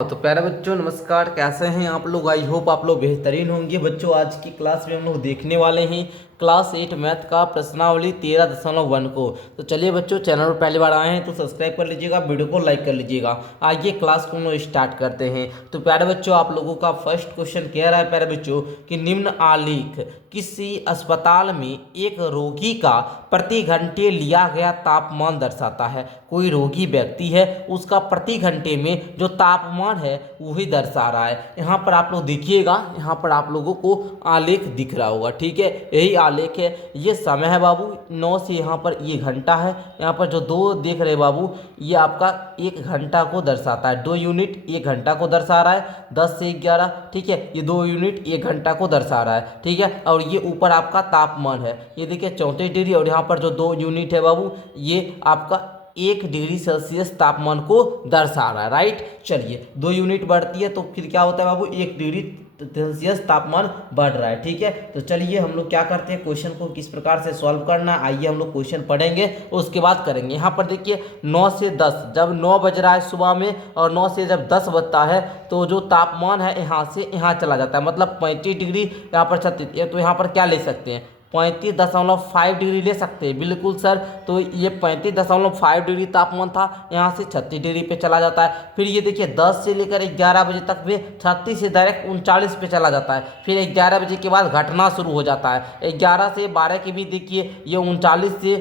तो प्यारे बच्चों नमस्कार। कैसे हैं आप लोग? आई होप आप लोग बेहतरीन होंगे। बच्चों आज की क्लास में हम लोग देखने वाले हैं क्लास 8 मैथ का प्रश्नावली 13.1 को। तो चलिए बच्चों, चैनल पर पहली बार आए हैं तो सब्सक्राइब कर लीजिएगा, वीडियो को लाइक कर लीजिएगा। आइए क्लास को हम लोग स्टार्ट करते हैं। तो प्यारे बच्चों आप लोगों का फर्स्ट क्वेश्चन कह रहा है प्यारे बच्चों कि निम्न आलेख किसी अस्पताल में एक रोगी का प्रति घंटे लिया गया तापमान दर्शाता है। कोई रोगी व्यक्ति है, उसका प्रति घंटे में जो तापमान है वही दर्शा रहा है। यहाँ पर आप लोग देखिएगा, यहाँ पर आप लोगों को आलेख दिख रहा होगा, ठीक है, यही आलेख है। ये समय है बाबू 9 से, यहाँ पर ये घंटा है। यहाँ पर जो 2 देख रहे बाबू, ये आपका 1 घंटा को दर्शाता है। 2 यूनिट 1 घंटा को दर्शा रहा है। 10 से 11, ठीक है, ये 2 यूनिट 1 घंटा को दर्शा रहा है, ठीक है। और ये ऊपर आपका तापमान है, ये देखिए 34 डिग्री। और यहाँ पर जो 2 यूनिट है बाबू, ये आपका 1 डिग्री सेल्सियस तापमान को दर्शा रहा है, राइट। चलिए 2 यूनिट बढ़ती है तो फिर क्या होता है बाबू, 1 डिग्री सेल्सियस तापमान बढ़ रहा है, ठीक है। तो चलिए हम लोग क्या करते हैं, क्वेश्चन को किस प्रकार से सॉल्व करना है, आइए हम लोग क्वेश्चन पढ़ेंगे उसके बाद करेंगे। यहाँ पर देखिए 9 से 10, जब 9 बज रहा है सुबह में और 9 से जब 10 बजता है तो जो तापमान है यहाँ से यहाँ चला जाता है, मतलब 35 डिग्री, यहाँ पर 36। तो यहाँ पर क्या ले सकते हैं, 35.5 डिग्री ले सकते हैं, बिल्कुल सर। तो ये 35.5 डिग्री तापमान था, यहाँ से 36 डिग्री पे चला जाता है। फिर ये देखिए 10 से लेकर 11 बजे तक में 36 से डायरेक्ट 39 पे चला जाता है। फिर 11 बजे के बाद घटना शुरू हो जाता है। 11 से 12 के भी देखिए ये 39 से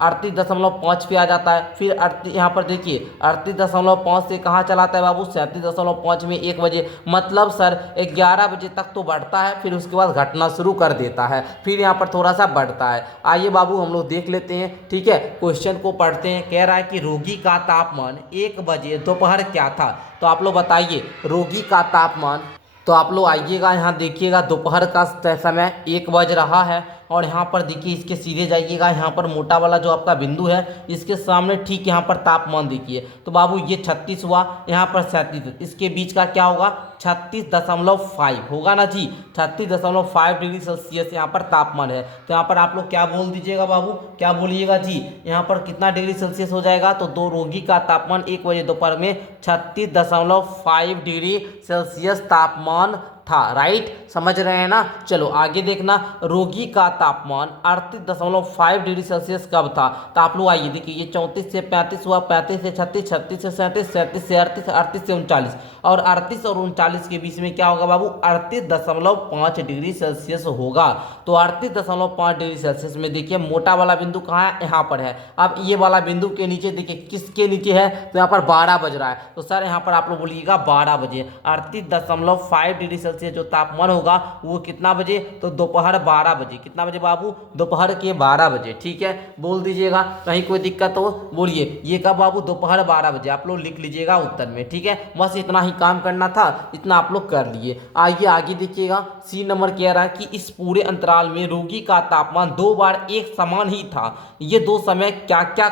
38.5 पे आ जाता है। फिर यहाँ पर देखिए 38.5 से कहाँ चलाता है बाबू, 37.5 में 1 बजे, मतलब सर 11 बजे तक तो बढ़ता है, फिर उसके बाद घटना शुरू कर देता है, फिर यहाँ पर थोड़ा सा बढ़ता है। आइए बाबू हम लोग देख लेते हैं, ठीक है, क्वेश्चन को पढ़ते हैं। कह रहा है कि रोगी का तापमान 1 बजे दोपहर क्या था। तो आप लोग बताइए रोगी का तापमान। तो आप लोग आइएगा, यहाँ देखिएगा दोपहर का समय 1 बज रहा है। और यहाँ पर देखिए इसके सीधे जाइएगा, यहाँ पर मोटा वाला जो आपका बिंदु है इसके सामने ठीक यहाँ पर तापमान देखिए। तो बाबू ये 36 हुआ, यहाँ पर 37, इसके बीच का क्या होगा, 36.5 होगा ना जी। 36.5 डिग्री सेल्सियस यहाँ पर तापमान है। तो यहाँ पर आप लोग क्या बोल दीजिएगा बाबू, क्या बोलिएगा जी, यहाँ पर कितना डिग्री सेल्सियस हो जाएगा। तो दो रोगी का तापमान 1 बजे दोपहर में 36.5 डिग्री सेल्सियस तापमान था, राइट, समझ रहे हैं ना। चलो आगे देखना, रोगी का तापमान 38.5 डिग्री सेल्सियस कब था। तो आप लोग आइए देखिए, ये 34 से 35 हुआ, 35 से 36, 36 से 37, 37 से 38, 38 से 39, और 38 और 39 के बीच में क्या होगा बाबू, 38.5 डिग्री सेल्सियस होगा। तो 38.5 डिग्री सेल्सियस में देखिए मोटा वाला बिंदु कहाँ है, यहाँ पर है। अब ये वाला बिंदु के नीचे देखिए किसके नीचे है, तो यहाँ पर 12 बज रहा है। तो सर यहाँ पर आप लोग बोलिएगा 12 बजे। 38.5 डिग्री सेल्सियस जो तापमान होगा वो कितना बजे, तो दोपहर 12 बजे। कितना बजे बाबू, दोपहर के 12 बजे, ठीक है, बोल दीजिएगा। कहीं कोई दिक्कत हो बोलिए, ये कब बाबू, दोपहर 12 बजे। आप लोग लिख लीजिएगा उत्तर में, ठीक है। बस इतना ही काम करना था, इतना आप लोग कर लिए। आइए आगे देखिएगा, सी नंबर कह रहा है कि इस पूरे अंतराल में रोगी का तापमान 2 बार एक समान ही था। ये 2 समय क्या क्या,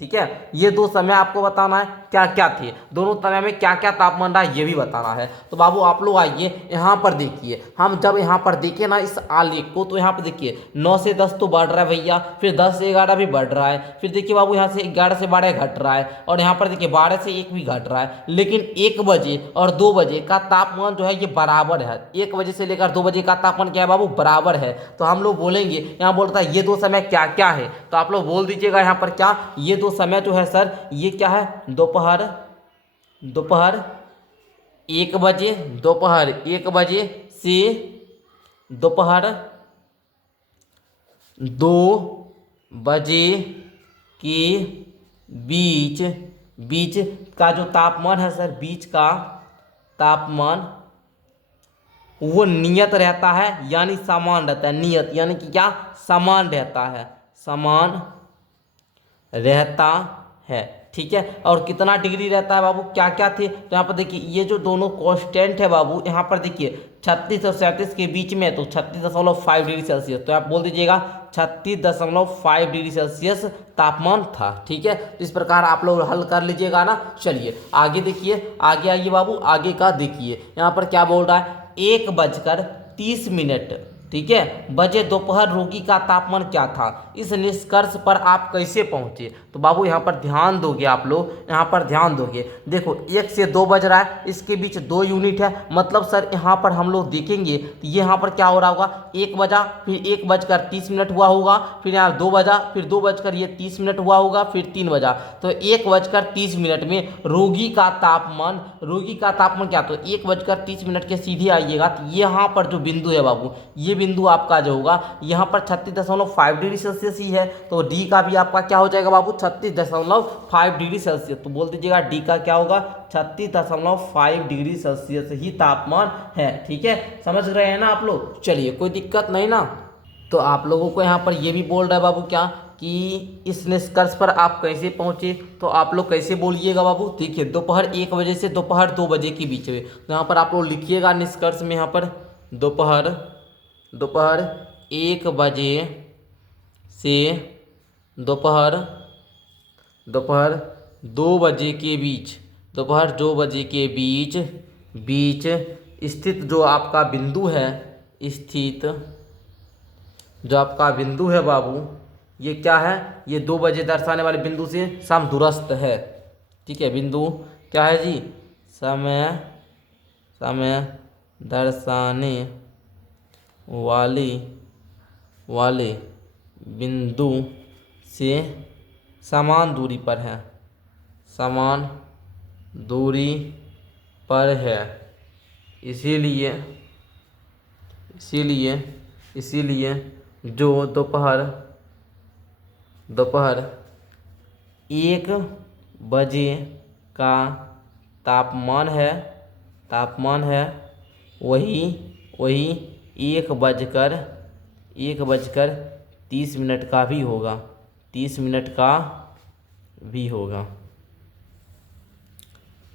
ठीक है, ये 2 समय आपको बताना है क्या क्या थे, दोनों समय में क्या क्या तापमान रहा ये भी बताना है। तो बाबू आप लोग आइए यहाँ पर देखिए, हम जब यहाँ पर देखें ना इस आलेख को, तो यहाँ पर देखिए 9 से 10 तो बढ़ रहा है भैया, फिर 10 से 11 भी बढ़ रहा है, फिर देखिए बाबू यहाँ से 11 से 12 घट रहा है, और यहाँ पर देखिए 12 से 1 भी घट रहा है। लेकिन 1 बजे और 2 बजे का तापमान जो है ये बराबर है। 1 बजे से लेकर 2 बजे का तापमान क्या है बाबू, बराबर है। तो हम लोग बोलेंगे, यहाँ बोलता है ये 2 समय क्या क्या है, तो आप लोग बोल दीजिएगा यहाँ पर क्या, ये 2 समय जो है सर ये क्या है, दोपहर 1 बजे, दोपहर 1 बजे से दोपहर 2 बजे के बीच का जो तापमान है सर, बीच का तापमान वो नियत रहता है, यानी समान रहता है। नियत यानी कि क्या, समान रहता है, समान रहता है, ठीक है। और कितना डिग्री रहता है बाबू, क्या क्या थे, तो यहाँ पर देखिए ये जो दोनों कांस्टेंट है बाबू, यहाँ पर देखिए 36 और 37 के बीच में, तो 36.5 डिग्री सेल्सियस। तो आप बोल दीजिएगा 36.5 डिग्री सेल्सियस तापमान था, ठीक है। तो इस प्रकार आप लोग हल कर लीजिएगा ना। चलिए आगे देखिए, आगे आइए बाबू, आगे का देखिए, यहाँ पर क्या बोल रहा है, 1 बजकर 30 मिनट ठीक है, बजे दोपहर रोगी का तापमान क्या था। इस निष्कर्ष पर आप कैसे पहुंचे। तो बाबू यहाँ पर ध्यान दोगे आप लोग, यहाँ पर ध्यान दोगे। देखो 1 से 2 बज रहा है, इसके बीच 2 यूनिट है, मतलब सर यहाँ पर हम लोग देखेंगे तो ये यहाँ पर क्या हो रहा होगा, 1 बजा, फिर 1 बजकर 30 मिनट हुआ होगा, फिर यहाँ 2 बजा, फिर 2 बजकर ये 30 मिनट हुआ होगा, फिर 3 बजा। तो 1 बजकर 30 मिनट में रोगी का तापमान क्या, तो 1 बजकर 30 मिनट के सीधे आइएगा तो यहाँ पर जो बिंदु है बाबू, ये बिंदु आपका जो होगा यहाँ पर 36.5 डिग्री सेल्सियस ही है, तो डी का भी आपका क्या हो जाएगा बाबू 36.5 डिग्री सेल्सियस। तो बोल दीजिएगा डी का क्या होगा 36.5 डिग्री सेल्सियस ही तापमान है। ठीक है, समझ रहे हैं ना आप लोग। चलिए कोई दिक्कत नहीं ना। तो आप लोगों को यहाँ पर ये भी बोल रहा है बाबू क्या कि इस निष्कर्ष पर आप कैसे पहुंचे, तो आप लोग कैसे बोलिएगा बाबू। देखिए दोपहर 1 बजे से दोपहर 2 बजे के बीच में, तो यहाँ पर आप लोग लिखिएगा निष्कर्ष में, यहाँ पर दोपहर 1 बजे से दोपहर 2 बजे के बीच, दोपहर 2 बजे के बीच स्थित जो आपका बिंदु है, स्थित जो आपका बिंदु है बाबू, ये क्या है, ये 2 बजे दर्शाने वाले बिंदु से समदूरस्थ है। ठीक है, बिंदु क्या है जी, समय दर्शाने वाले बिंदु से समान दूरी पर है, समान दूरी पर है। इसीलिए जो दोपहर 1 बजे का तापमान है वही 1 बजकर 30 मिनट का भी होगा, 30 मिनट का भी होगा।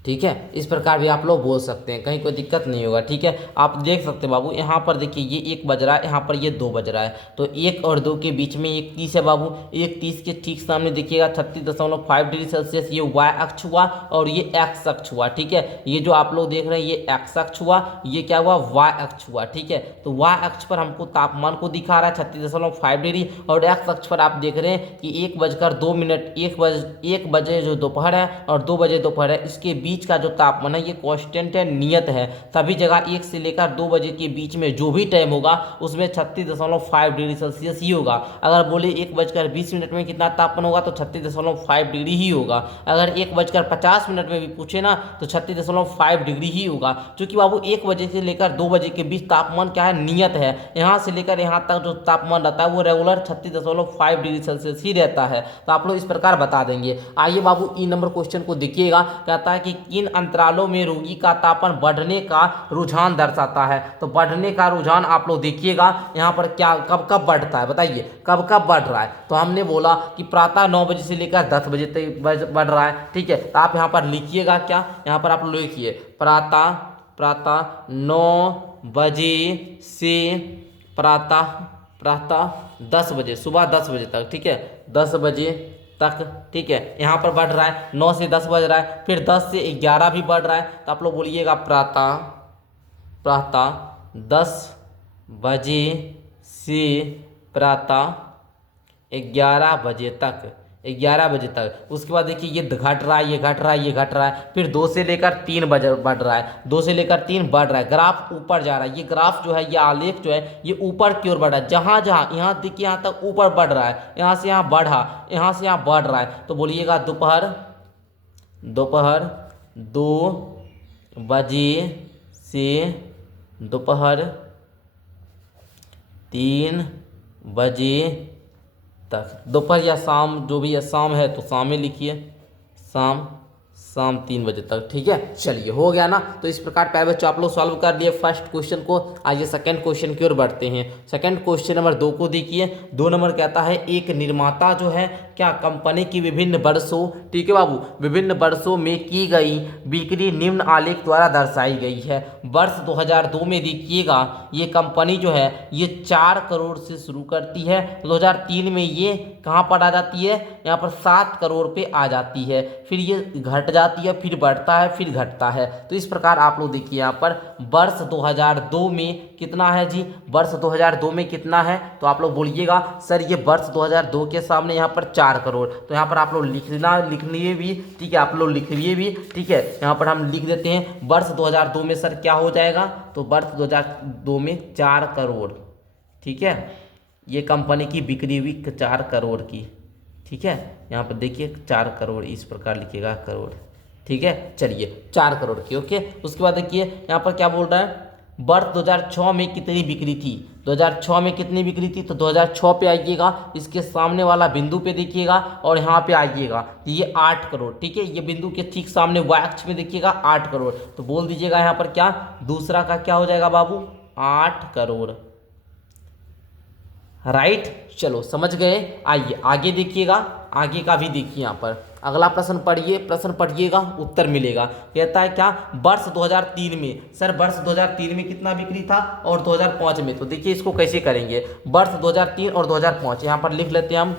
ठीक है, इस प्रकार भी आप लोग बोल सकते हैं, कहीं कोई दिक्कत नहीं होगा। ठीक है, आप देख सकते हैं बाबू, यहाँ पर देखिए ये 1 बज रहा है, यहाँ पर ये 2 बज रहा है, तो 1 और 2 के बीच में 1:30 है बाबू। 1:30 के ठीक सामने देखिएगा 36.5 डिग्री सेल्सियस, ये y अक्ष हुआ और ये x अक्ष हुआ। ठीक है, ये जो आप लोग देख रहे हैं ये x अक्ष हुआ, ये क्या हुआ y अक्ष हुआ। ठीक है, तो y अक्ष पर हमको तापमान को दिखा रहा है 36.5 डिग्री, और x अक्ष पर आप देख रहे हैं कि 1 बजकर 2 मिनट, 1 बजे जो दोपहर है और 2 बजे दोपहर है, इसके बीच का जो तापमान है ये कांस्टेंट है, नियत है। सभी जगह 1 से लेकर 2 बजे के बीच में जो भी टाइम होगा उसमें 36.5 डिग्री सेल्सियस ही होगा। अगर बोले 1 बजकर 20 मिनट में कितना तापमान होगा तो 36.5 डिग्री ही होगा। अगर 1 बजकर 50 मिनट में भी पूछे ना तो 36.5 डिग्री ही होगा, क्योंकि बाबू 1 बजे से लेकर 2 बजे के बीच तापमान क्या है, नियत है। यहाँ से लेकर यहाँ तक जो तापमान रहता है वो रेगुलर 36.5 डिग्री सेल्सियस ही रहता है। तो आप लोग इस प्रकार बता देंगे। आइए बाबू ई नंबर क्वेश्चन को देखिएगा, कहता है कि किन अंतरालों में रोगी का तापमान बढ़ने का रुझान दर्शाता है। तो बढ़ने का रुझान आप लोग देखिएगा यहाँ पर क्या कब बढ़ता है, बताइए कब बढ़ रहा है। तो हमने बोला कि प्रातः 9 बजे से लेकर 10 बजे तक बढ़ रहा है। ठीक है, तो आप यहाँ पर लिखिएगा क्या, यहाँ पर आप लिखिए प्रातः 9 बजे से प्रातः 10 बजे, सुबह 10 बजे तक। ठीक है, 10 बजे तक। ठीक है, यहाँ पर बढ़ रहा है, 9 से 10 बज रहा है, फिर 10 से 11 भी बढ़ रहा है। तो आप लोग बोलिएगा प्रातः 10 बजे से प्रातः 11 बजे तक, 11 बजे तक। उसके बाद देखिए ये घट रहा है, ये घट रहा है, ये घट रहा है, फिर 2 से लेकर 3 बजे बढ़ रहा है, 2 से लेकर 3 बढ़ रहा है। ग्राफ ऊपर जा रहा है, ये ग्राफ जो है, ये आलेख जो है ये ऊपर की ओर बढ़ रहा है। जहाँ जहाँ यहाँ देखिए यहाँ तक ऊपर बढ़ रहा है, यहाँ से यहाँ बढ़ा, यहाँ से यहाँ बढ़ रहा है। तो बोलिएगा दोपहर 2 बजे से दोपहर 3 बजे तक। दोपहर या शाम जो भी है, शाम है तो शाम में लिखिए, शाम 3 बजे तक। ठीक है, चलिए हो गया ना। तो इस प्रकार प्यारे बच्चों आप लोग सॉल्व कर लिए फर्स्ट क्वेश्चन को। आइए सेकंड क्वेश्चन की ओर बढ़ते हैं। सेकंड क्वेश्चन नंबर 2 को देखिए। 2 नंबर कहता है एक निर्माता जो है क्या कंपनी की विभिन्न वर्षों, ठीक है बाबू, विभिन्न वर्षों में की गई बिक्री निम्न आलेख द्वारा दर्शाई गई है। वर्ष 2002 में देखिएगा ये कंपनी जो है ये 4 करोड़ से शुरू करती है, 2003 में ये कहाँ पर आ जाती है, यहाँ पर 7 करोड़ पे आ जाती है, फिर ये घट जाती है, फिर बढ़ता है, फिर घटता है। तो इस प्रकार आप लोग देखिए यहाँ पर वर्ष 2002 में कितना है जी, वर्ष 2002 में कितना है, तो आप लोग बोलिएगा सर ये वर्ष 2002 के सामने यहाँ पर 4 करोड़, तो यहाँ पर आप लोग लिख लिए भी, ठीक है, आप लोग लिख लिए भी, ठीक है, यहाँ पर हम लिख देते हैं वर्ष 2002 में सर क्या हो जाएगा, तो वर्ष 2002 में 4 करोड़, ठीक है, ये कंपनी की बिक्री हुई 4 करोड़ की, ठीक है, यहाँ पर देखिए 4 करोड़ इस प्रकार लिखिएगा करोड़, ठीक है, चलिए 4 करोड़ की, ओके। उसके बाद देखिए यहाँ पर क्या बोल रहा है, वर्ष 2006 में कितनी बिक्री थी, 2006 में कितनी बिक्री थी, तो 2006 पे आइएगा, इसके सामने वाला बिंदु पे देखिएगा और यहाँ पे आइएगा, ये 8 करोड़, ठीक है, ये बिंदु के ठीक सामने y अक्ष में देखिएगा 8 करोड़, तो बोल दीजिएगा यहाँ पर क्या, दूसरा का क्या हो जाएगा बाबू, 8 करोड़, राइट। चलो समझ गए। आइए आगे देखिएगा, आगे का भी देखिए, यहाँ पर अगला प्रश्न पढ़िए, प्रश्न पढ़िएगा उत्तर मिलेगा। कहता है क्या, वर्ष 2003 में, सर वर्ष 2003 में कितना बिक्री था और 2005 में, तो देखिए इसको कैसे करेंगे, वर्ष 2003 और 2005 यहाँ पर लिख लेते हैं हम,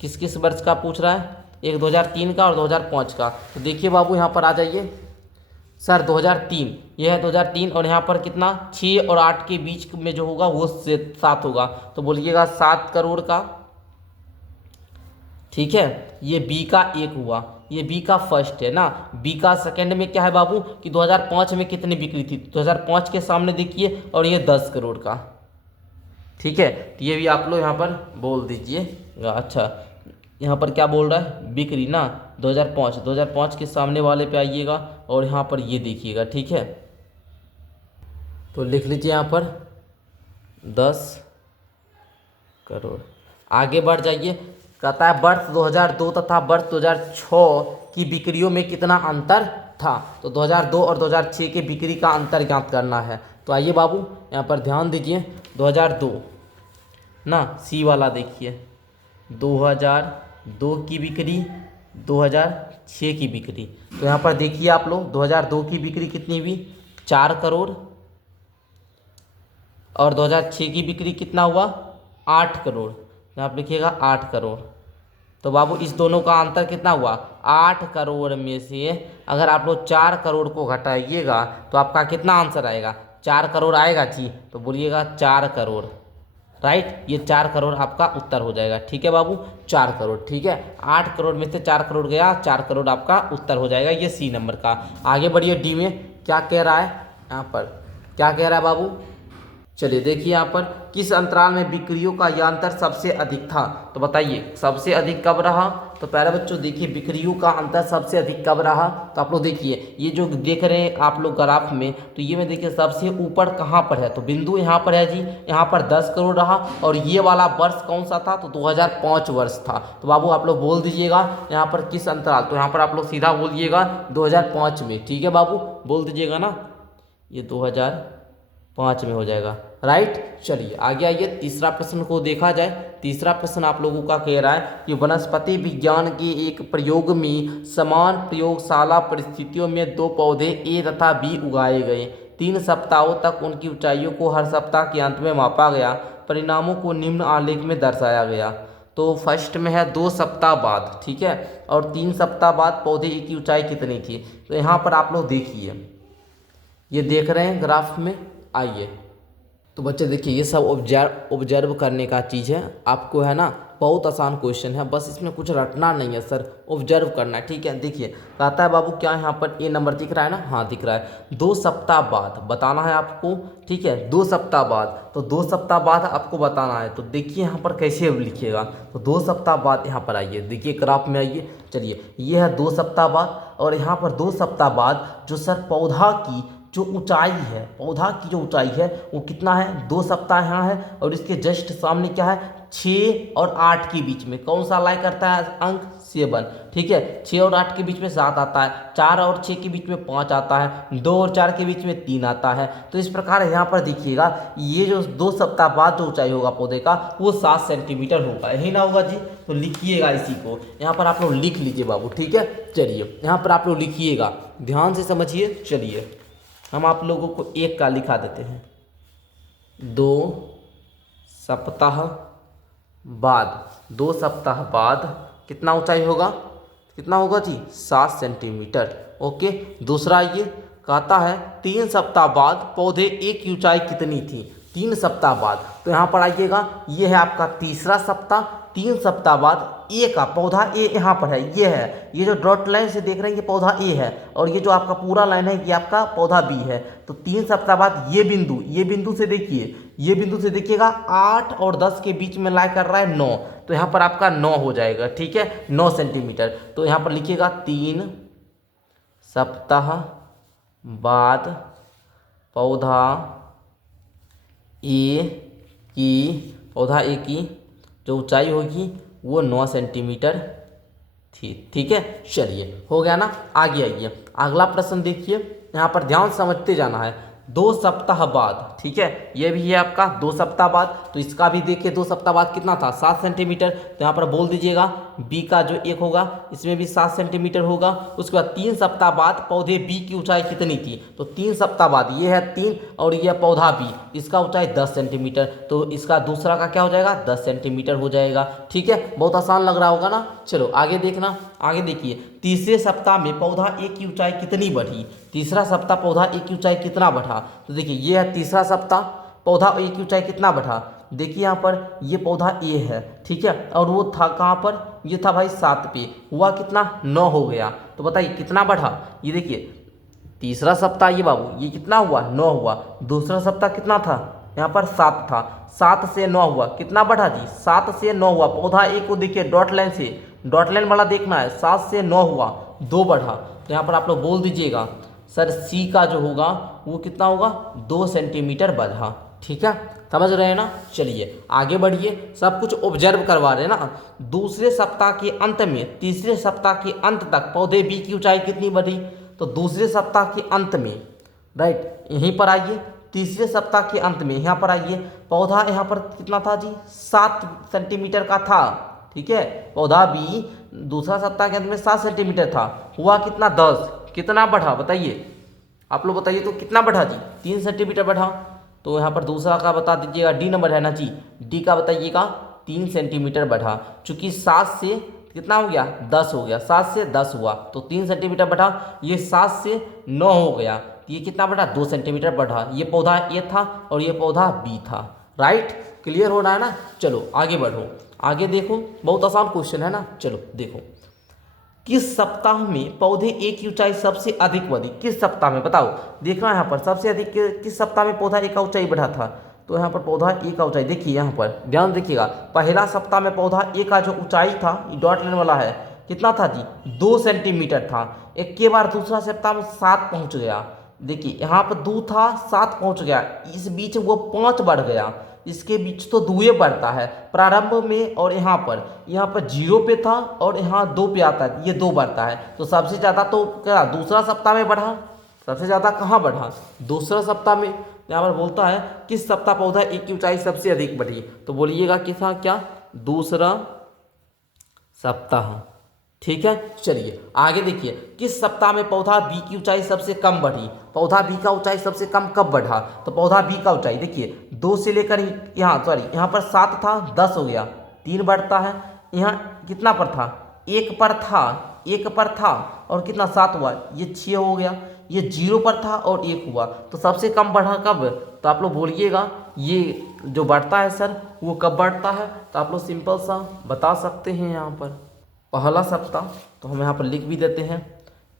किस किस वर्ष का पूछ रहा है, एक 2003 का और 2005 का, तो देखिए बाबू यहाँ पर आ जाइए, सर 2003, यह है 2003 और यहाँ पर कितना 6 और 8 के बीच में जो होगा वो 7 होगा, तो बोलिएगा 7 करोड़ का, ठीक है, ये बी का 1 हुआ, ये बी का फर्स्ट है ना, बी का सेकंड में क्या है बाबू कि 2005 में कितनी बिक्री थी, 2005 के सामने देखिए और ये 10 करोड़ का, ठीक है, तो ये भी आप लोग यहाँ पर बोल दीजिएगा। अच्छा यहाँ पर क्या बोल रहा है, बिक्री ना 2005 के सामने वाले पे आइएगा और यहाँ पर ये देखिएगा, ठीक है, तो लिख लीजिए यहाँ पर 10 करोड़। आगे बढ़ जाइए, कहता है वर्ष 2002 तथा वर्ष 2006 की बिक्रियों में कितना अंतर था, तो 2002 और 2006 की बिक्री का अंतर ज्ञात करना है। तो आइए बाबू यहाँ पर ध्यान दीजिए, 2002 ना, सी वाला देखिए, 2002 की बिक्री, 2006 की बिक्री, तो यहाँ पर देखिए आप लोग 2002 की बिक्री कितनी हुई, 4 करोड़, और 2006 की बिक्री कितना हुआ, 8 करोड़, यहाँ पर लिखिएगा 8 करोड़, तो बाबू इस दोनों का अंतर कितना हुआ, 8 करोड़ में से अगर आप लोग 4 करोड़ को घटाइएगा तो आपका कितना आंसर आएगा, 4 करोड़ आएगा जी, तो बोलिएगा 4 करोड़, राइट, ये 4 करोड़ आपका उत्तर हो जाएगा, ठीक है बाबू, 4 करोड़, ठीक है, 8 करोड़ में से 4 करोड़ गया, 4 करोड़ आपका उत्तर हो जाएगा, ये सी नंबर का। आगे बढ़िए, डी में क्या कह रहा है, यहाँ पर क्या कह रहा है बाबू, चलिए देखिए यहाँ पर किस अंतराल में बिक्रियों का यह अंतर सबसे अधिक था, तो बताइए सबसे अधिक कब रहा, तो पहले बच्चों देखिए बिक्रियों का अंतर सबसे अधिक कब रहा, तो आप लोग देखिए ये जो देख रहे हैं आप लोग ग्राफ में, तो ये में देखिए सबसे ऊपर कहाँ पर है, तो बिंदु यहाँ पर है जी, यहाँ पर 10 करोड़ रहा, और ये वाला वर्ष कौन सा था, तो 2005 वर्ष था, तो बाबू आप लोग बोल दीजिएगा यहाँ पर किस अंतराल, तो यहाँ पर आप लोग सीधा बोलिएगा 2005 में, ठीक है बाबू, बोल दीजिएगा ना, ये 2005 में हो जाएगा, राइट। चलिए आगे आइए, तीसरा प्रश्न को देखा जाए। तीसरा प्रश्न आप लोगों का कह रहा है कि वनस्पति विज्ञान के एक प्रयोग में समान प्रयोगशाला परिस्थितियों में 2 पौधे ए तथा बी उगाए गए, 3 सप्ताहों तक उनकी ऊंचाइयों को हर सप्ताह के अंत में मापा गया, परिणामों को निम्न आलेख में दर्शाया गया। तो फर्स्ट में है 2 सप्ताह बाद, ठीक है, और 3 सप्ताह बाद पौधे ए की ऊंचाई कितनी थी, तो यहाँ पर आप लोग देखिए, ये देख रहे हैं ग्राफ में, आइए तो बच्चे देखिए ये सब ऑब्जर्व करने का चीज़ है, आपको है ना, बहुत आसान क्वेश्चन है, बस इसमें कुछ रटना नहीं है सर, ऑब्जर्व करना है, ठीक है। देखिए कहता है बाबू क्या यहाँ पर ए नंबर दिख रहा है ना, हाँ दिख रहा है, 2 सप्ताह बाद बताना है आपको, ठीक है, 2 सप्ताह बाद, तो 2 सप्ताह बाद आपको बताना है, तो देखिए यहाँ पर कैसे लिखिएगा, तो 2 सप्ताह बाद यहाँ पर आइए, देखिए ग्राफ में आइए, चलिए ये है 2 सप्ताह बाद, और यहाँ पर 2 सप्ताह बाद जो सर पौधा की जो ऊंचाई है, पौधा की जो ऊंचाई है वो कितना है, 2 सप्ताह यहाँ है, और इसके जस्ट सामने क्या है, 6 और 8 के बीच में कौन सा लाई करता है अंक, 7। ठीक है, 6 और 8 के बीच में 7 आता है, 4 और 6 के बीच में 5 आता है, 2 और 4 के बीच में 3 आता है। तो इस प्रकार यहाँ पर देखिएगा ये जो 2 सप्ताह बाद जो ऊंचाई होगा पौधे का वो 7 सेंटीमीटर होगा, यही ना होगा जी। तो लिखिएगा इसी को, यहाँ पर आप लोग लिख लीजिए बाबू। ठीक है, चलिए यहाँ पर आप लोग लिखिएगा, ध्यान से समझिए। चलिए हम आप लोगों को एक का लिखा देते हैं, 2 सप्ताह बाद, 2 सप्ताह बाद कितना ऊंचाई होगा, कितना होगा जी, 7 सेंटीमीटर। ओके, दूसरा ये कहता है 3 सप्ताह बाद पौधे एक की ऊंचाई कितनी थी, 3 सप्ताह बाद। तो यहाँ पर आइएगा, ये है आपका तीसरा सप्ताह, 3 सप्ताह बाद ए का पौधा, ए यहाँ पर है, ये है, ये जो डॉट लाइन से देख रहे हैं ये पौधा ए है, और ये जो आपका पूरा लाइन है ये आपका पौधा बी है। तो 3 सप्ताह बाद ये बिंदु से देखिए, ये बिंदु से देखिएगा 8 और 10 के बीच में लाई कर रहा है 9, तो यहाँ पर आपका 9 हो जाएगा। ठीक है, 9 सेंटीमीटर। तो यहाँ पर लिखिएगा 3 सप्ताह बाद पौधा ए की जो ऊंचाई होगी वो 9 सेंटीमीटर थी। ठीक है, चलिए हो गया ना। आगे आइए, अगला प्रश्न देखिए, यहाँ पर ध्यान समझते जाना है। 2 सप्ताह बाद, ठीक है, ये भी है आपका 2 सप्ताह बाद। तो इसका भी देखिए 2 सप्ताह बाद कितना था, 7 सेंटीमीटर। तो यहाँ पर बोल दीजिएगा बी का जो एक होगा इसमें भी 7 सेंटीमीटर होगा। उसके बाद 3 सप्ताह बाद पौधे बी की ऊंचाई कितनी थी, तो 3 सप्ताह बाद ये है 3 और ये पौधा बी, इसका ऊंचाई 10 सेंटीमीटर। तो इसका दूसरा का क्या हो जाएगा, 10 सेंटीमीटर हो जाएगा। ठीक है, बहुत आसान लग रहा होगा ना। चलो आगे देखना, आगे देखिए, तीसरे सप्ताह में पौधा एक की ऊंचाई कितनी बढ़ी, तीसरा सप्ताह पौधा एक की ऊंचाई कितना बढ़ा। तो देखिए ये है तीसरा सप्ताह, पौधा एक की ऊंचाई कितना बढ़ा। देखिए यहाँ पर ये पौधा ए है, ठीक है, और वो था कहाँ पर, ये था भाई 7 पे, हुआ कितना, 9 हो गया। तो बताइए कितना बढ़ा। ये देखिए तीसरा सप्ताह ये बाबू ये कितना हुआ, 9 हुआ। दूसरा सप्ताह कितना था, यहाँ पर 7 था, 7 से 9 हुआ, कितना बढ़ा जी, 7 से 9 हुआ। पौधा एक को देखिए डॉट लाइन से, डॉट लाइन वाला देखना है, 7 से 9 हुआ, 2 बढ़ा। तो यहाँ पर आप लोग बोल दीजिएगा सर सी का जो होगा वो कितना होगा, 2 सेंटीमीटर बढ़ा। ठीक है, समझ रहे हैं ना। चलिए आगे बढ़िए, सब कुछ ऑब्जर्व करवा रहे हैं ना। दूसरे सप्ताह के अंत में तीसरे सप्ताह के अंत तक पौधे बी की ऊंचाई कितनी बढ़ी, तो दूसरे सप्ताह के अंत में, राइट, यहीं पर आइए, तीसरे सप्ताह के अंत में यहाँ पर आइए, पौधा यहाँ पर कितना था जी, 7 सेंटीमीटर का था। ठीक है, पौधा भी दूसरा सप्ताह के अंत में 7 सेंटीमीटर था, हुआ कितना, 10। कितना बढ़ा बताइए, आप लोग बताइए तो कितना बढ़ा जी, 3 सेंटीमीटर बढ़ा। तो यहाँ पर दूसरा का बता दीजिएगा, डी नंबर है ना जी, डी का बताइएगा 3 सेंटीमीटर बढ़ा। चूंकि 7 से कितना हो गया, 10 हो गया, 7 से 10 हुआ तो 3 सेंटीमीटर बढ़ा। ये 7 से 9 हो गया, तो ये कितना बढ़ा, 2 सेंटीमीटर बढ़ा। ये पौधा ए था और ये पौधा बी था। राइट, क्लियर हो रहा है ना। चलो आगे बढ़ो, आगे देखो, बहुत आसान क्वेश्चन है ना। चलो देखो, किस सप्ताह में पौधे ए की ऊंचाई सबसे अधिक बढ़ी, किस सप्ताह में बताओ। देखना यहाँ पर सबसे अधिक किस सप्ताह में पौधा ए का ऊंचाई बढ़ा था। तो यहाँ पर पौधा ए का ऊंचाई देखिए, यहाँ पर ध्यान देखिएगा, पहला सप्ताह में पौधा ए का जो ऊंचाई था, डॉट लाइन वाला है, कितना था जी, 2 सेंटीमीटर था। एक के बार दूसरा सप्ताह में 7 पहुँच गया। देखिए यहाँ पर 2 था, 7 पहुँच गया, इस बीच वो 5 बढ़ गया, इसके बीच तो 2 बढ़ता है प्रारंभ में, और यहाँ पर 0 पे था और यहाँ 2 पे आता है, ये 2 बढ़ता है। तो सबसे ज़्यादा तो क्या दूसरा सप्ताह में बढ़ा, सबसे ज़्यादा कहाँ बढ़ा, दूसरा सप्ताह में। यहाँ पर बोलता है किस सप्ताह पौधा ए की ऊंचाई सबसे अधिक बढ़ी, तो बोलिएगा किसा, क्या, दूसरा सप्ताह। ठीक है, चलिए आगे देखिए, किस सप्ताह में पौधा बी की ऊंचाई सबसे कम बढ़ी, पौधा बी का ऊंचाई सबसे कम कब बढ़ा। तो पौधा बी का ऊंचाई देखिए 2 से लेकर यहाँ यहाँ पर 7 था, 10 हो गया, 3 बढ़ता है। यहाँ कितना पर था, 1 पर था, 1 पर था और कितना 7 हुआ, ये 6 हो गया। ये 0 पर था और 1 हुआ, तो सबसे कम बढ़ा कब। तो आप लोग बोलिएगा ये जो बढ़ता है सर वो कब बढ़ता है। तो आप लोग सिंपल सा बता सकते हैं, यहाँ पर पहला सप्ताह, तो हम यहाँ पर लिख भी देते हैं,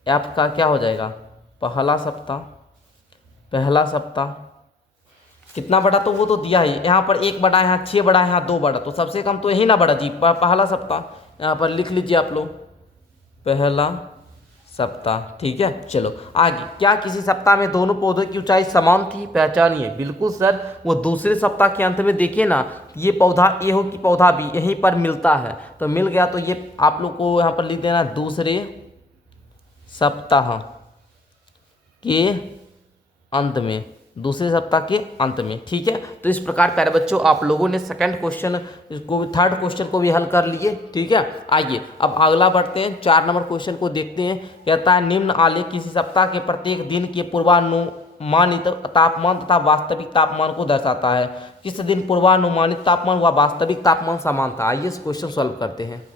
ऐप का क्या हो जाएगा, पहला सप्ताह, पहला सप्ताह कितना बढ़ा, तो वो तो दिया ही, यहाँ पर 1 बढ़ा, यहाँ 6 बढ़ा, यहाँ 2 बढ़ा, तो सबसे कम तो यही ना बढ़ा जी, पहला सप्ताह। यहाँ पर लिख लीजिए आप लोग, पहला सप्ताह। ठीक है, चलो आगे। क्या किसी सप्ताह में दोनों पौधों की ऊंचाई समान थी? पहचानिए। बिल्कुल सर, वो दूसरे सप्ताह के अंत में देखिए ना, ये पौधा ए हो कि पौधा बी यहीं पर मिलता है, तो मिल गया, तो ये आप लोग को यहाँ पर लिख देना दूसरे सप्ताह के अंत में, दूसरे सप्ताह के अंत में। ठीक है, तो इस प्रकार प्यारे बच्चों आप लोगों ने सेकंड क्वेश्चन को, थर्ड क्वेश्चन को भी हल कर लिए। ठीक है, आइए अब अगला बढ़ते हैं, 4 नंबर क्वेश्चन को देखते हैं। कहता है निम्न आलेख किसी सप्ताह के प्रत्येक दिन के पूर्वानुमानित तापमान तथा वास्तविक तापमान को दर्शाता है। किस दिन पूर्वानुमानित तापमान व वास्तविक तापमान समान था? आइए इस क्वेश्चन सॉल्व करते हैं।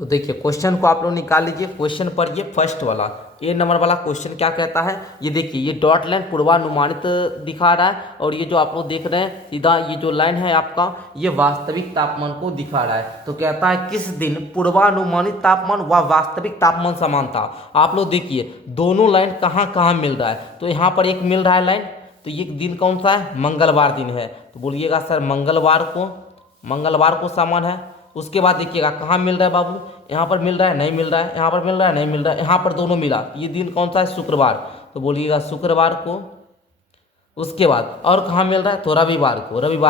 तो देखिए क्वेश्चन को आप लोग निकाल लीजिए। क्वेश्चन पर ये फर्स्ट वाला ए नंबर वाला क्वेश्चन क्या कहता है, ये देखिए, ये डॉट लाइन पूर्वानुमानित दिखा रहा है, और ये जो आप लोग देख रहे हैं सीधा ये जो लाइन है आपका, ये वास्तविक तापमान को दिखा रहा है। तो कहता है किस दिन पूर्वानुमानित तापमान व वास्तविक तापमान समान था। आप लोग देखिए दोनों लाइन कहाँ कहाँ मिल रहा है, तो यहाँ पर एक मिल रहा है लाइन, तो ये दिन कौन सा है? मंगलवार दिन है, तो बोलिएगा सर मंगलवार को समान है। उसके बाद देखिएगा कहाँ मिल रहा है बाबू, यहाँ पर मिल रहा है, नहीं मिल रहा है, यहाँ पर मिल रहा है, नहीं मिल रहा है, यहाँ पर दोनों मिला, ये दिन कौन सा है? शुक्रवार, तो बोलिएगा शुक्रवार को। उसके बाद और कहाँ मिल रहा है? तो रविवार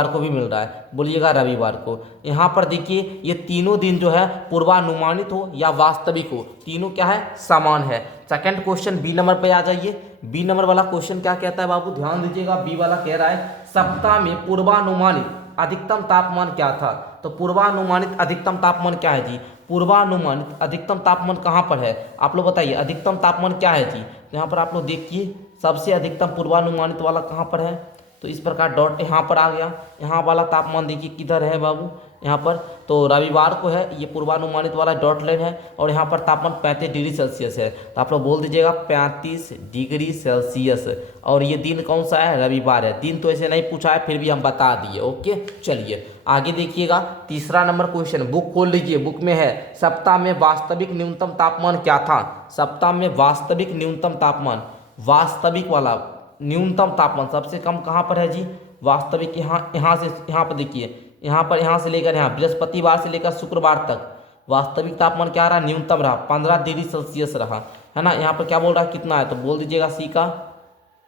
को भी मिल रहा है, बोलिएगा रविवार को। यहाँ पर देखिए ये तीनों दिन जो है पूर्वानुमानित हो या वास्तविक हो, तीनों क्या है? समान है। सेकंड क्वेश्चन बी नंबर पे आ जाइए। बी नंबर वाला क्वेश्चन क्या कहता है बाबू, ध्यान दीजिएगा। बी वाला कह रहा है सप्ताह में पूर्वानुमानित अधिकतम तापमान क्या था? तो पूर्वानुमानित अधिकतम तापमान क्या है जी? पूर्वानुमानित अधिकतम तापमान कहाँ पर है? आप लोग बताइए, अधिकतम तापमान क्या है जी? तो यहाँ पर आप लोग देखिए सबसे अधिकतम पूर्वानुमानित वाला कहाँ पर है, तो इस प्रकार डॉट यहाँ पर आ गया। यहाँ वाला तापमान देखिए किधर है बाबू, यहाँ पर, तो रविवार को है, ये पूर्वानुमानित वाला डॉट लाइन है, और यहाँ पर तापमान 35 डिग्री सेल्सियस है, तो आप लोग बोल दीजिएगा 35 डिग्री सेल्सियस। और ये दिन कौन सा है? रविवार है। दिन तो ऐसे नहीं पूछा है, फिर भी हम बता दिए। ओके, चलिए आगे देखिएगा। तीसरा नंबर क्वेश्चन, बुक खोल लीजिए, बुक में है सप्ताह में वास्तविक न्यूनतम तापमान क्या था? सप्ताह में वास्तविक न्यूनतम तापमान, वास्तविक वाला न्यूनतम तापमान सबसे कम कहाँ पर है जी? वास्तविक यहाँ से यहाँ पर देखिए, यहाँ से लेकर यहाँ बृहस्पतिवार से लेकर शुक्रवार तक वास्तविक तापमान क्या रहा? न्यूनतम रहा, 15 डिग्री सेल्सियस रहा, है ना। यहाँ पर क्या बोल रहा है, कितना है? तो बोल दीजिएगा सी का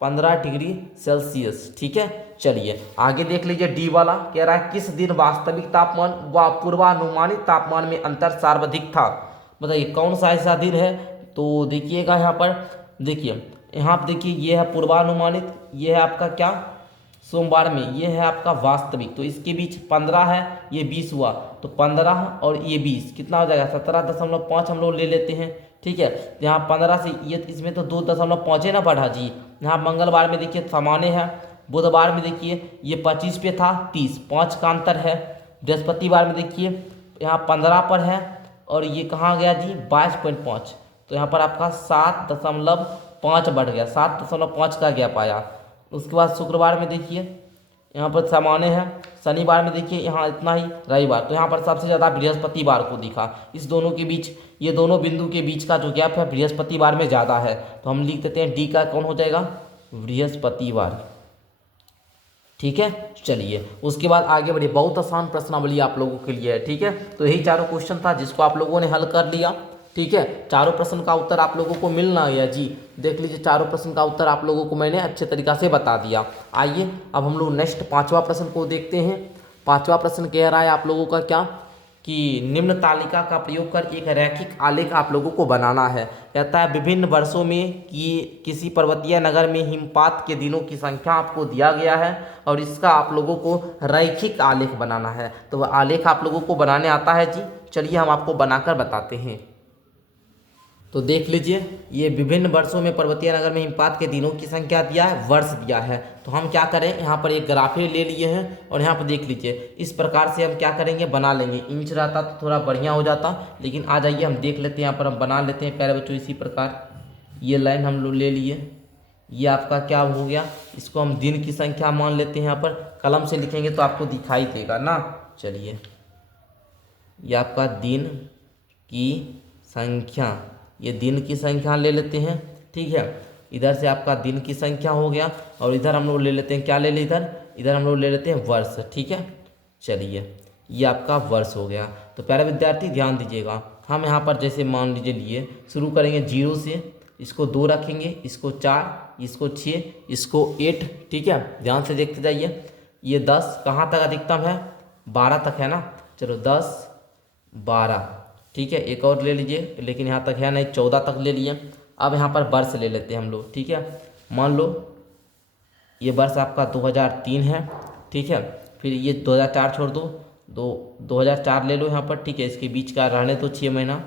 15 डिग्री सेल्सियस। ठीक है, चलिए आगे देख लीजिए। डी वाला कह रहा है किस दिन वास्तविक तापमान व पूर्वानुमानित तापमान में अंतर सर्वाधिक था? बताइए कौन सा ऐसा दिन है? तो देखिएगा यहाँ पर, देखिए यहाँ पर देखिए, ये है पूर्वानुमानित, ये है आपका क्या? सोमवार में, ये है आपका वास्तविक, तो इसके बीच 15 है, ये 20 हुआ, तो 15 और ये 20 कितना हो जाएगा? 17.5 हम लोग ले लेते हैं। ठीक है, यहाँ 15 से ये इसमें तो 2.5 है ना बढ़ा जी। यहाँ मंगलवार में देखिए सामान्य है, बुधवार में देखिए ये 25 पे था, 30, 5 का अंतर है। बृहस्पतिवार में देखिए यहाँ 15 पर है, और ये कहाँ गया जी? 22.5, तो यहाँ पर आपका 7.5 बढ़ गया, 7.5 का गैप आया। उसके बाद शुक्रवार में देखिए यहाँ पर सामान्य है, शनिवार में देखिए यहाँ इतना ही, रविवार तो यहाँ पर सबसे ज़्यादा बृहस्पतिवार को दिखा। इस दोनों के बीच, ये दोनों बिंदु के बीच का जो गैप है बृहस्पतिवार में ज़्यादा है, तो हम लिख देते हैं डी का कौन हो जाएगा? बृहस्पतिवार। ठीक है, चलिए उसके बाद आगे बढ़िए। बहुत आसान प्रश्नावली आप लोगों के लिए है। ठीक है, तो यही चारों क्वेश्चन था जिसको आप लोगों ने हल कर लिया। ठीक है, चारों प्रश्न का उत्तर आप लोगों को मिलना है जी। देख लीजिए चारों प्रश्न का उत्तर आप लोगों को मैंने अच्छे तरीक़ा से बता दिया। आइए अब हम लोग नेक्स्ट 5वां प्रश्न को देखते हैं। 5वां प्रश्न कह रहा है आप लोगों का क्या, कि निम्न तालिका का प्रयोग कर एक रैखिक आलेख आप लोगों को बनाना है। कहता है विभिन्न वर्षों में कि किसी पर्वतीय नगर में हिमपात के दिनों की संख्या आपको दिया गया है, और इसका आप लोगों को रैखिक आलेख बनाना है। तो वह आलेख आप लोगों को बनाने आता है जी। चलिए हम आपको बनाकर बताते हैं। तो देख लीजिए, ये विभिन्न वर्षों में पर्वतीय नगर में हिमपात के दिनों की संख्या दिया है, वर्ष दिया है। तो हम क्या करें, यहाँ पर एक ग्राफे ले लिए हैं, और यहाँ पर देख लीजिए इस प्रकार से हम क्या करेंगे, बना लेंगे। इंच रहता तो थोड़ा बढ़िया हो जाता, लेकिन आ जाइए हम देख लेते हैं। यहाँ पर हम बना लेते हैं प्यारे बच्चों। इसी प्रकार ये लाइन हम लोग ले लिए, ये आपका क्या हो गया, इसको हम दिन की संख्या मान लेते हैं। यहाँ पर कलम से लिखेंगे तो आपको दिखाई देगा ना। चलिए ये आपका दिन की संख्या, ये दिन की संख्या ले लेते हैं। ठीक है, इधर से आपका दिन की संख्या हो गया, और इधर हम लोग ले लेते हैं, क्या ले लें इधर हम लोग ले लेते हैं वर्ष। ठीक है, चलिए ये आपका वर्ष हो गया। तो प्यारे विद्यार्थी ध्यान दीजिएगा, हम यहाँ पर जैसे मान लीजिए लिए शुरू करेंगे 0 से, इसको 2 रखेंगे, इसको 4, इसको 6, इसको 8। ठीक है, ध्यान से देखते जाइए। ये 10 कहाँ तक अधिकतम है, 12 तक है ना। चलो 10 12, ठीक है, एक और ले लीजिए, लेकिन यहाँ तक है नहीं, 14 तक ले लिए। अब यहाँ पर वर्ष ले लेते हैं हम लोग। ठीक है, मान लो ये वर्ष आपका 2003 है। ठीक है, फिर ये 2004 छोड़ दो, 2004 ले लो यहाँ पर। ठीक है, इसके बीच का रहने तो 6 महीना।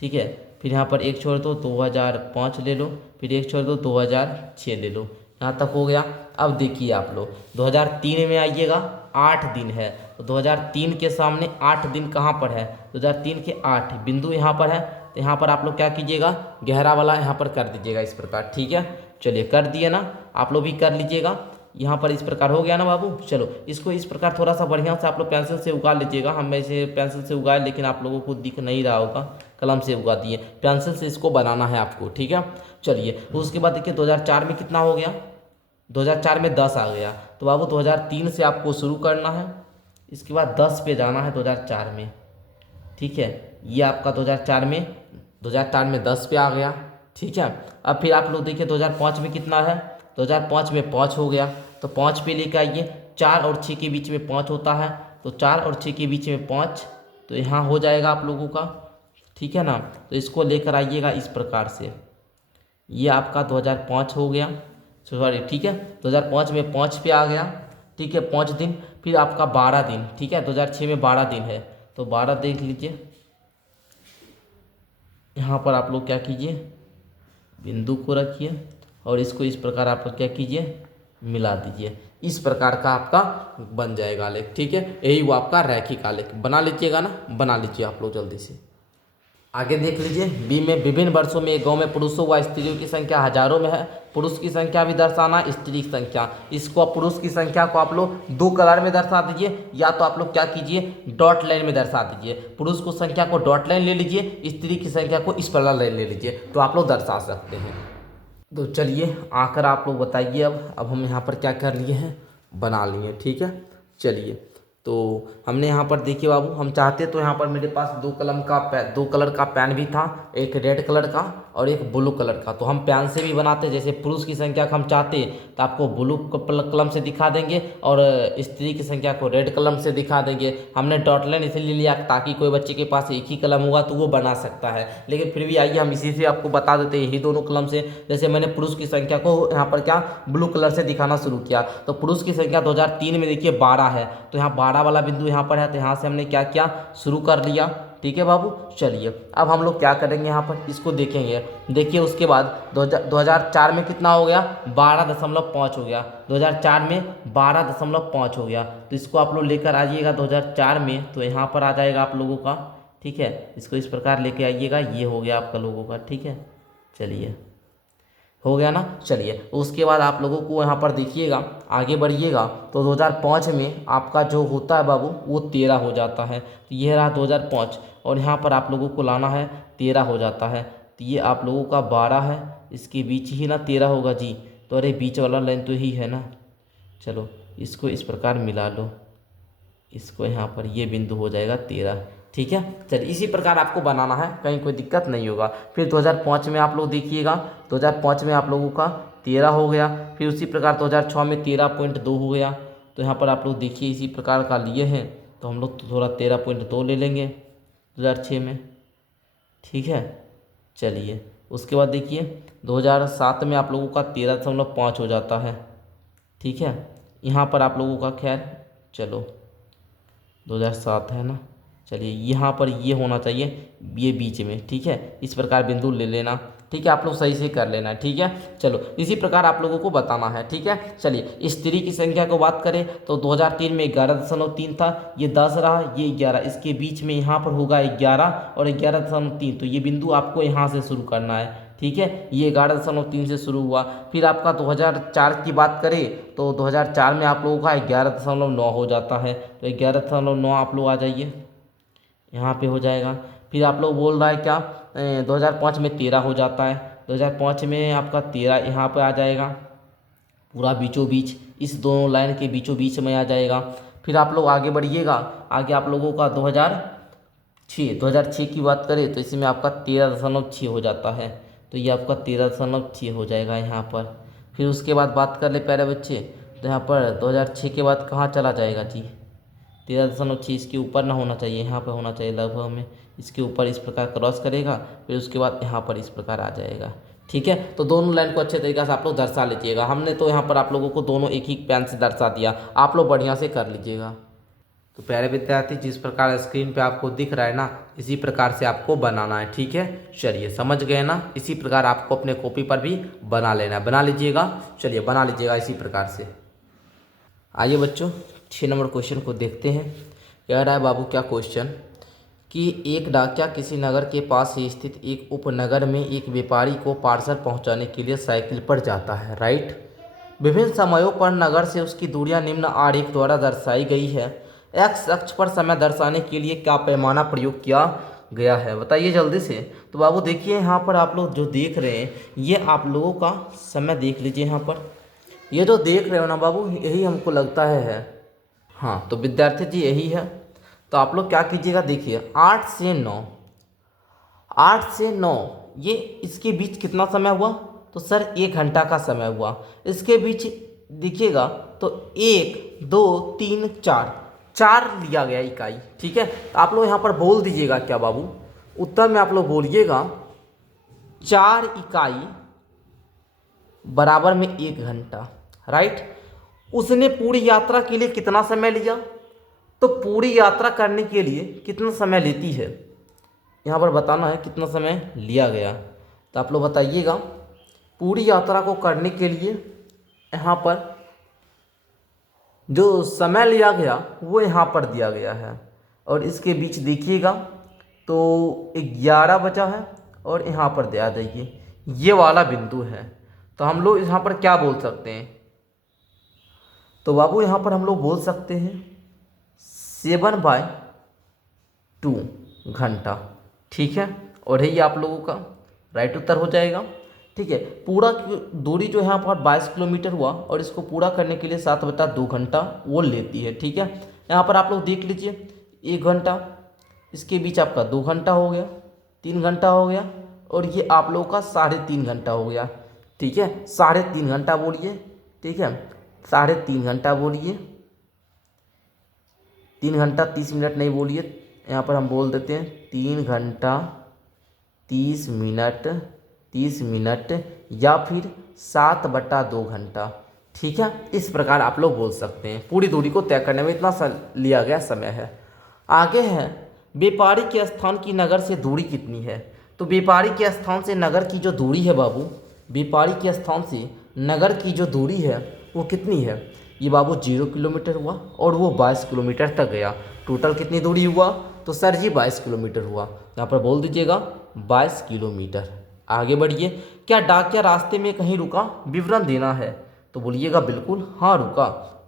ठीक है, फिर यहाँ पर एक छोड़ दो, 2005 ले लो, फिर एक छोड़ दो, 2006 ले लो। यहाँ तक हो गया। अब देखिए आप लोग 2003 में आइएगा, 8 दिन है, तो 2003 के सामने 8 दिन कहाँ पर है, 2003 के 8 बिंदु यहाँ पर है। तो यहाँ पर आप लोग क्या कीजिएगा, गहरा वाला यहाँ पर कर दीजिएगा इस प्रकार। ठीक है, चलिए कर दिए ना, आप लोग भी कर लीजिएगा। यहाँ पर इस प्रकार हो गया ना बाबू। चलो इसको इस प्रकार थोड़ा सा बढ़िया से आप लोग पेंसिल से उगा लीजिएगा। हम ऐसे पेंसिल से उगाए, लेकिन आप लोगों को दिख नहीं रहा होगा, कलम से उगा दिए, पेंसिल से इसको बनाना है आपको। ठीक है, चलिए उसके बाद देखिए 2004 में कितना हो गया, 2004 में 10 आ गया। तो बाबू 2003 से आपको शुरू करना है, इसके बाद 10 पे जाना है 2004 में। ठीक है, ये आपका 2004 में 10 पे आ गया। ठीक है, अब फिर आप लोग देखिए 2005 में कितना है, 2005 में 5 हो गया, तो 5 पे लेकर आइए। 4 और 6 के बीच में 5 होता है, तो 4 और 6 के बीच में 5, तो यहाँ हो जाएगा आप लोगों का। ठीक है ना, तो इसको लेकर आइएगा इस प्रकार से, ये आपका 2005 हो गया, सॉरी। ठीक है, 2005 में 5 पे आ गया। ठीक है, 5 दिन, फिर आपका 12 दिन। ठीक है, 2006 में 12 दिन है, तो 12 देख लीजिए। यहाँ पर आप लोग क्या कीजिए, बिंदु को रखिए और इसको इस प्रकार आप लोग क्या कीजिए, मिला दीजिए। इस प्रकार का आपका बन जाएगा आलेख। ठीक है, यही वो आपका रैखिक आलेख। बना लीजिएगा ना, बना लीजिए आप लोग जल्दी से। आगे देख लीजिए, बी में विभिन्न वर्षों में एक गांव में पुरुषों व स्त्रियों की संख्या हजारों में है। पुरुष की संख्या भी दर्शाना, स्त्री की संख्या। इसको आप पुरुष की संख्या को आप लोग 2 कलर में दर्शा दीजिए, या तो आप लोग क्या कीजिए, डॉट लाइन में दर्शा दीजिए। पुरुष को संख्या को डॉट लाइन ले लीजिए, स्त्री की संख्या को इस प्रकार लाइन ले लीजिए, तो आप लोग दर्शा सकते हैं। तो चलिए आकर आप लोग बताइए। अब हम यहाँ पर क्या कर लिए हैं, बना लिए। ठीक है, चलिए तो हमने यहाँ पर देखिए बाबू, हम चाहते तो यहाँ पर मेरे पास 2 कलर का पेन भी था, एक रेड कलर का और एक ब्लू कलर का। तो हम पेन से भी बनाते, जैसे पुरुष की संख्या को हम चाहते तो आपको ब्लू कलम से दिखा देंगे और स्त्री की संख्या को रेड कलम से दिखा देंगे। हमने डॉट लाइन इसलिए लिया ताकि कोई बच्चे के पास एक ही कलम होगा तो वो बना सकता है, लेकिन फिर भी आइए हम इसी से आपको बता देते हैं, यही दोनों कलम से। जैसे मैंने पुरुष की संख्या को यहाँ पर क्या ब्लू कलर से दिखाना शुरू किया, तो पुरुष की संख्या 2003 में देखिए 12 है, तो यहाँ 12 वाला बिंदु यहाँ पर है, तो यहाँ से हमने क्या किया, शुरू कर लिया। ठीक है बाबू, चलिए अब हम लोग क्या करेंगे, यहाँ पर इसको देखेंगे। देखिए उसके बाद 2004 में कितना हो गया, 12.5 हो गया। 2004 में 12.5 हो गया, तो इसको आप लोग लेकर आ जाइएगा 2004 में, तो यहाँ पर आ जाएगा आप लोगों का। ठीक है, इसको इस प्रकार लेके आइएगा, ये हो गया आपका लोगों का। ठीक है, चलिए हो गया ना। चलिए उसके बाद आप लोगों को यहाँ पर देखिएगा, आगे बढ़िएगा तो 2005 में आपका जो होता है बाबू वो 13 हो जाता है। तो ये रहा 2005, और यहाँ पर आप लोगों को लाना है 13 हो जाता है। तो ये आप लोगों का 12 है, इसके बीच ही ना 13 होगा जी, तो अरे बीच वाला लाइन तो ही है ना। चलो इसको इस प्रकार मिला लो, इसको यहाँ पर ये बिंदु हो जाएगा 13। ठीक है, चलिए इसी प्रकार आपको बनाना है, कहीं कोई दिक्कत नहीं होगा। फिर 2005 में आप लोग देखिएगा, 2005 में आप लोगों का 13 हो गया। फिर उसी प्रकार 2006 में 13.2 हो गया। तो यहाँ पर आप लोग देखिए इसी प्रकार का लिए हैं, तो हम लोग तो थोड़ा 13.2 ले लेंगे 2006 में। ठीक है, चलिए उसके बाद देखिए 2007 में आप लोगों का 13.5 हो जाता है। ठीक है, यहाँ पर आप लोगों का खैर चलो 2007 है ना, चलिए यहाँ पर ये होना चाहिए, ये बीच में। ठीक है, इस प्रकार बिंदु ले लेना। ठीक है, आप लोग सही से कर लेना। ठीक है, चलो इसी प्रकार आप लोगों को बताना है। ठीक है, चलिए स्त्री की संख्या को बात करें तो 2003 में 11.3 था, ये 10 रहा, ये 11, इसके बीच में यहाँ पर होगा 11 और 11.3, तो ये बिंदु आपको यहाँ से शुरू करना है। ठीक है, ये 11.3 से शुरू हुआ। फिर आपका 2004 की बात करें तो 2004 में आप लोगों का 11.9 हो जाता है, तो 11.9 आप लोग आ जाइए, यहाँ पे हो जाएगा। फिर आप लोग बोल रहा है क्या 2005 में 13 हो जाता है, 2005 में आपका 13 यहाँ पे आ जाएगा, पूरा बीचों बीच, इस दोनों लाइन के बीचों बीच में आ जाएगा। फिर आप लोग आगे बढ़िएगा, आगे आप लोगों का 6, 2006 की बात करें तो इसमें आपका 13.6 हो जाता है, तो ये आपका 13.6 हो जाएगा यहाँ पर। फिर उसके बाद बात कर ले प्यारे बच्चे, तो यहाँ पर 2006 के बाद कहाँ चला जाएगा जी, 13.6 इसके ऊपर ना होना चाहिए, यहाँ पर होना चाहिए लगभग में, इसके ऊपर इस प्रकार क्रॉस करेगा, फिर उसके बाद यहाँ पर इस प्रकार आ जाएगा। ठीक है, तो दोनों लाइन को अच्छे तरीके से आप लोग दर्शा लीजिएगा। हमने तो यहाँ पर आप लोगों को दोनों एक ही पेन से दर्शा दिया, आप लोग बढ़िया से कर लीजिएगा। तो प्यारे विद्यार्थी, जिस प्रकार स्क्रीन पे आपको दिख रहा है ना, इसी प्रकार से आपको बनाना है। ठीक है, चलिए समझ गए ना, इसी प्रकार आपको अपने कॉपी पर भी बना लेना है, बना लीजिएगा। चलिए बना लीजिएगा इसी प्रकार से। आइए बच्चों 6 नंबर क्वेश्चन को देखते हैं। कह रहा है बाबू क्या क्वेश्चन, कि एक डाकिया किसी नगर के पास ही स्थित एक उपनगर में एक व्यापारी को पार्सल पहुंचाने के लिए साइकिल पर जाता है। राइट, विभिन्न समयों पर नगर से उसकी दूरियां निम्न आरेख द्वारा दर्शाई गई है। एक्स अक्ष पर समय दर्शाने के लिए क्या पैमाना प्रयोग किया गया है, बताइए जल्दी से। तो बाबू देखिए यहाँ पर आप लोग जो देख रहे हैं, ये आप लोगों का समय देख लीजिए। यहाँ पर ये जो देख रहे हो ना बाबू, यही हमको लगता है। हाँ, तो विद्यार्थी जी यही है। तो आप लोग क्या कीजिएगा, देखिए 8 से 9, 8 से 9 ये इसके बीच कितना समय हुआ, तो सर 1 घंटा का समय हुआ। इसके बीच देखिएगा तो 1 2 3 4 4 लिया गया इकाई। ठीक है, तो आप लोग यहाँ पर बोल दीजिएगा क्या बाबू, उत्तर में आप लोग बोलिएगा 4 इकाई बराबर में 1 घंटा। राइट, उसने पूरी यात्रा के लिए कितना समय लिया, तो पूरी यात्रा करने के लिए कितना समय लेती है, यहाँ पर बताना है कितना समय लिया गया। तो आप लोग बताइएगा, पूरी यात्रा को करने के लिए यहाँ पर जो समय लिया गया वो यहाँ पर दिया गया है, और इसके बीच देखिएगा तो 11 बचा है, और यहाँ पर दे जाइए ये वाला बिंदु है। तो हम लोग यहाँ पर क्या बोल सकते हैं, तो बाबू यहाँ पर हम लोग बोल सकते हैं 7/2 घंटा। ठीक है, और यही आप लोगों का राइट उत्तर हो जाएगा। ठीक है, पूरा दूरी जो यहाँ पर 22 किलोमीटर हुआ, और इसको पूरा करने के लिए 7/2 घंटा वो लेती है। ठीक है, यहाँ पर आप लोग देख लीजिए 1 घंटा, इसके बीच आपका 2 घंटा हो गया, 3 घंटा हो गया, और ये आप लोगों का 3.5 घंटा हो गया। ठीक है, 3.5 घंटा बोलिए। ठीक है, 3.5 घंटा बोलिए, 3 घंटा 30 मिनट नहीं बोलिए, यहाँ पर हम बोल देते हैं 3 घंटा 30 मिनट, 30 मिनट, या फिर 7/2 घंटा। ठीक है, इस प्रकार आप लोग बोल सकते हैं। पूरी दूरी को तय करने में इतना लिया गया समय है। आगे है, व्यापारी के स्थान की नगर से दूरी कितनी है। तो व्यापारी के स्थान से नगर की जो दूरी है बाबू, व्यापारी के स्थान से नगर की जो दूरी है वो कितनी है, ये बाबू 0 किलोमीटर हुआ, और वो 22 किलोमीटर तक गया। टोटल कितनी दूरी हुआ, तो सर जी 22 किलोमीटर हुआ। यहाँ पर बोल दीजिएगा 22 किलोमीटर। आगे बढ़िए, क्या डाकिया रास्ते में कहीं रुका, विवरण देना है। तो बोलिएगा बिल्कुल हाँ रुका।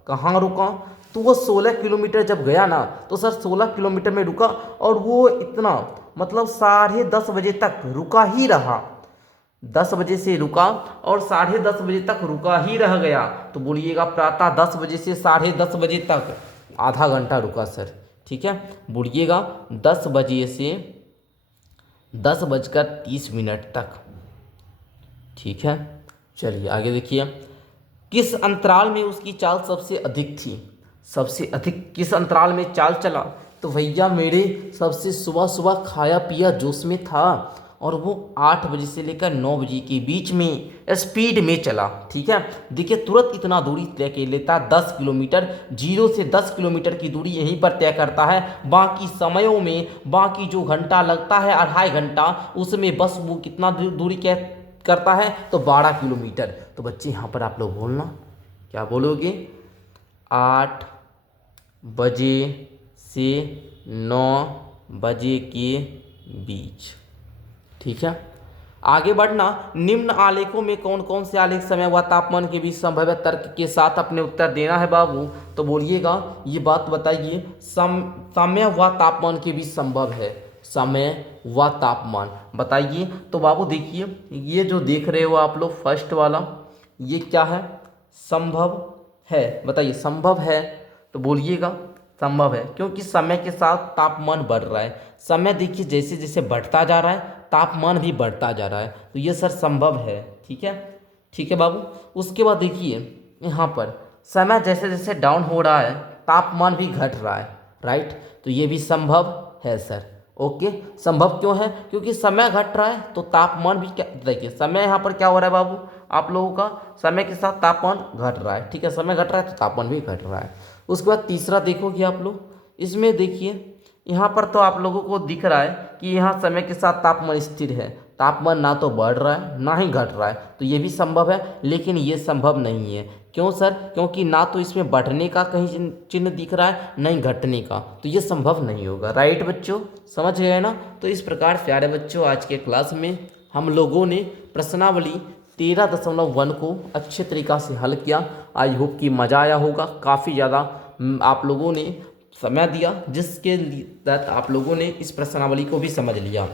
कहाँ रुका, तो वो 16 किलोमीटर जब गया ना, तो सर 16 किलोमीटर में रुका, और वो इतना मतलब 10:30 बजे तक रुका ही रहा। 10 बजे से रुका और 10:30 बजे तक रुका ही रह गया। तो बोलिएगा प्रातः 10 बजे से 10:30 बजे तक आधा घंटा रुका सर। ठीक है, बोलिएगा 10 बजे से 10:30 तक। ठीक है, चलिए आगे देखिए, किस अंतराल में उसकी चाल सबसे अधिक थी, सबसे अधिक किस अंतराल में चाल चला। तो भैया मेरे सबसे सुबह सुबह खाया पिया जोश में था, और वो 8 बजे से लेकर 9 बजे के बीच में स्पीड में चला। ठीक है, देखिए तुरंत इतना दूरी तय कर लेता, 10 किलोमीटर, 0 से 10 किलोमीटर की दूरी यहीं पर तय करता है। बाकी समयों में, बाकी जो घंटा लगता है 2.5 घंटा, उसमें बस वो कितना दूरी करता है, तो 12 किलोमीटर। तो बच्चे यहाँ पर आप लोग बोलना, क्या बोलोगे, 8 बजे से 9 बजे के बीच। ठीक है, आगे बढ़ना, निम्न आलेखों में कौन कौन से आलेख समय व तापमान के बीच संभव है, तर्क के साथ अपने उत्तर देना है बाबू। तो बोलिएगा ये बात बताइए, समय व तापमान के बीच संभव है, समय व तापमान बताइए। तो बाबू देखिए, ये जो देख रहे हो आप लोग फर्स्ट वाला, ये क्या है, संभव है, बताइए संभव है। तो बोलिएगा संभव है, क्योंकि समय के साथ तापमान बढ़ रहा है। समय देखिए जैसे जैसे बढ़ता जा रहा है तापमान भी बढ़ता जा रहा है, तो ये सर संभव है। ठीक है, ठीक है बाबू। उसके बाद देखिए यहाँ पर समय जैसे जैसे डाउन हो रहा है तापमान भी घट रहा है, राइट, तो ये भी संभव है सर। ओके, संभव क्यों है? क्योंकि समय घट रहा है तो तापमान भी क्या, देखिए समय यहाँ पर क्या हो रहा है बाबू, आप लोगों का समय के साथ तापमान घट रहा है। ठीक है, समय घट रहा है तो तापमान भी घट रहा है। उसके बाद तीसरा देखोगे आप लोग, इसमें देखिए यहाँ पर तो आप लोगों को दिख रहा है कि यहाँ समय के साथ तापमान स्थिर है, तापमान ना तो बढ़ रहा है ना ही घट रहा है, तो ये भी संभव है, लेकिन ये संभव नहीं है। क्यों सर? क्योंकि ना तो इसमें बढ़ने का कहीं चिन्ह दिख रहा है ना ही घटने का, तो ये संभव नहीं होगा। राइट बच्चों, समझ गए ना? तो इस प्रकार प्यारे बच्चों आज के क्लास में हम लोगों ने प्रश्नावली 13.1 को अच्छे तरीक़ा से हल किया। आई होप कि मज़ा आया होगा। काफ़ी ज़्यादा आप लोगों ने समय दिया, जिसके तहत आप लोगों ने इस प्रश्नावली को भी समझ लिया।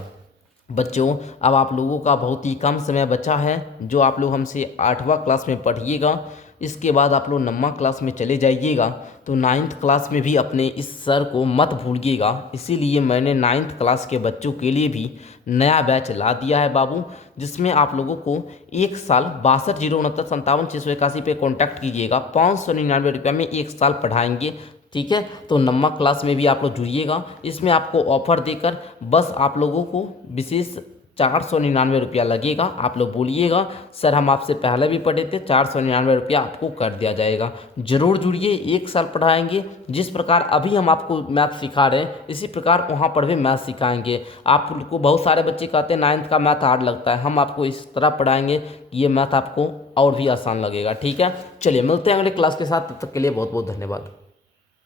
बच्चों अब आप लोगों का बहुत ही कम समय बचा है, जो आप लोग हमसे 8वां क्लास में पढ़िएगा। इसके बाद आप लोग 9वां क्लास में चले जाइएगा, तो 9th क्लास में भी अपने इस सर को मत भूलिएगा। इसीलिए मैंने 9th क्लास के बच्चों के लिए भी नया बैच ला दिया है बाबू, जिसमें आप लोगों को 1 साल 62,069,57,681 पे कॉन्टैक्ट कीजिएगा। 599 रुपये में 1 साल पढ़ाएंगे। ठीक है, तो 9वां क्लास में भी आप लोग जुड़िएगा। इसमें आपको ऑफर देकर बस आप लोगों को विशेष 499 रुपया लगेगा। आप लोग बोलिएगा सर हम आपसे पहले भी पढ़े थे, 499 रुपया आपको कर दिया जाएगा। ज़रूर जुड़िए, 1 साल पढ़ाएंगे। जिस प्रकार अभी हम आपको मैथ सिखा रहे हैं इसी प्रकार वहाँ पर भी मैथ सिखाएंगे। आपको बहुत सारे बच्चे कहते हैं 9th का मैथ हार्ड लगता है, हम आपको इस तरह पढ़ाएंगे कि ये मैथ आपको और भी आसान लगेगा। ठीक है, चलिए मिलते हैं अगले क्लास के साथ, तब तक के लिए बहुत बहुत धन्यवाद।